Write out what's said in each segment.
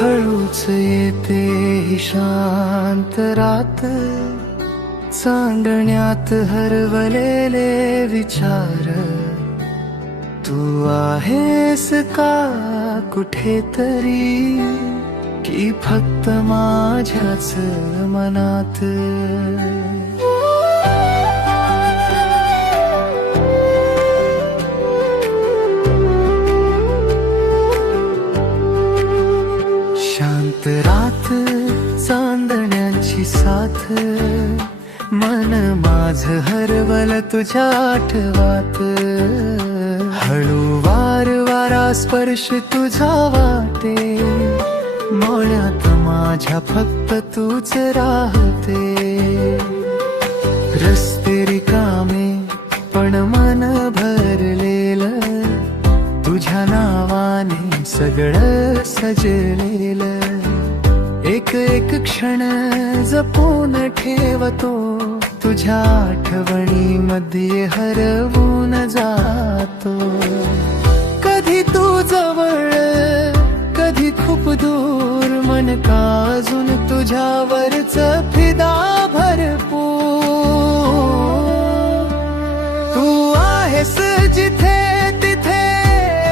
हळूच येते ही शांत रात, चांदण्यात हरवलेले विचार. तू आहेस का कुठेतरी, की फक्त माझ्याच मनात. शांत रात, चांदण्याची साथ, मन माझ हरवल तुझ्या आठवात. हळू वारा स्पर्श तुझा वाटे, मौल्यात माझ्या फक्त तूच राहते. रस्ते रिकामे पण मन भरलेलं, तुझ्या नावाने सगळं सजलेलं. एक एक क्षण जपून ठेवतो, तुझ्या आठवणीमध्ये हरवून जातो. कधी तू जवळ, कधी खूप दूर, मन का अजून तुझ्यावरच फिदा भरपूर. तू आहेस जिथे तिथे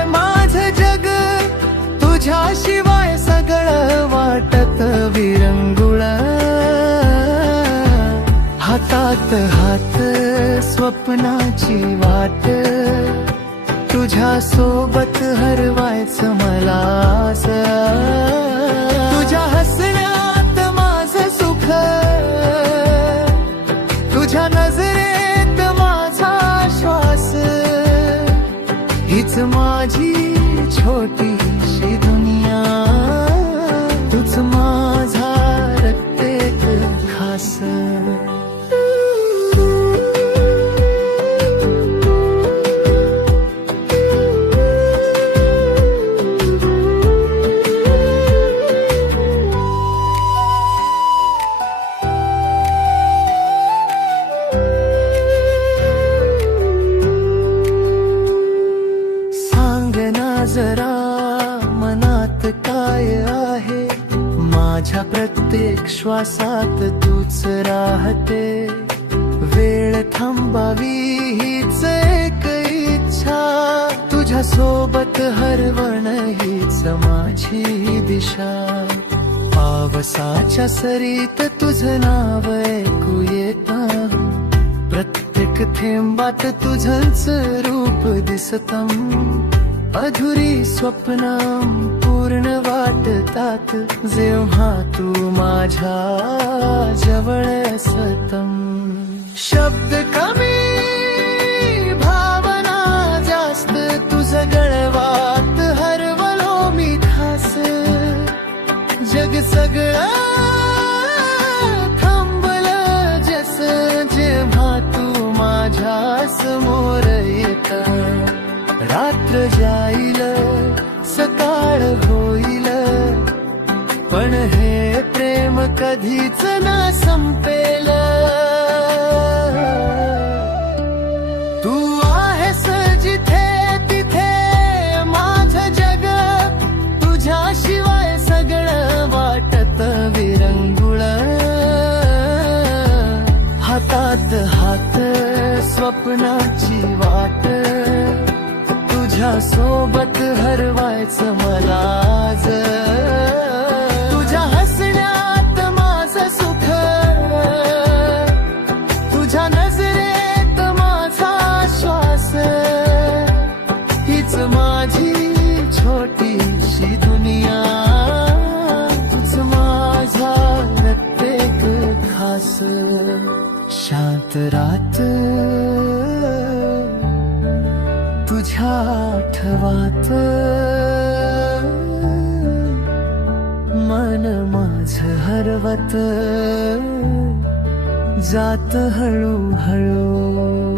माझं जग, तुझ्याशिवाय सगळं वाटत विरंगुळ. हातात हात स्वप्नाची वाट, तुझ्या सोबत हरवायचं मला. तुझ्या हसण्यात माझं सुख, तुझ्या नजरेत माझा श्वास. हीच माझी छोटीशी दुनिया, तूच माझा प्रत्येक खास. जरा मनात काय आहे, माझ्या प्रत्येक श्वासात तूच राहते. वेळ थांबावी हीच एक इच्छा, तुझ्या सोबत हरवण हीच माझी दिशा. पावसाच्या सरीत तुझं नाव ऐकू येतं, प्रत्येक थेंबात तुझंच रूप दिसतं. अधुरी स्वप्न पूर्ण वाटतात, जेव्हा तू माझ्या जवळ असतं. शब्द कमी, भावना जास्त, तुझं गळवात हरवलो मी खास. जग सगळं थांबलं जसं, जेव्हा तू माझ्या समोर येतं. रात्र जाईल, सकाळ होईल, पण हे प्रेम कधीच न संपेल. तू आहेस जिथे तिथे माझं जग, तुझ्याशिवाय सगळं वाटत विरंगुळ. हातात हात स्वप्नाची वाट, तुझ्या सोबत हरवायचं मला. तुझ्या हसण्यात माझं सुख, तुझ्या नजरेत माझा श्वास. हीच माझी छोटीशी दुनिया, तूच माझा प्रत्येक खास. शांत रात, तुझ्या आठवात, मन माझं हरवत जात हळूहळू.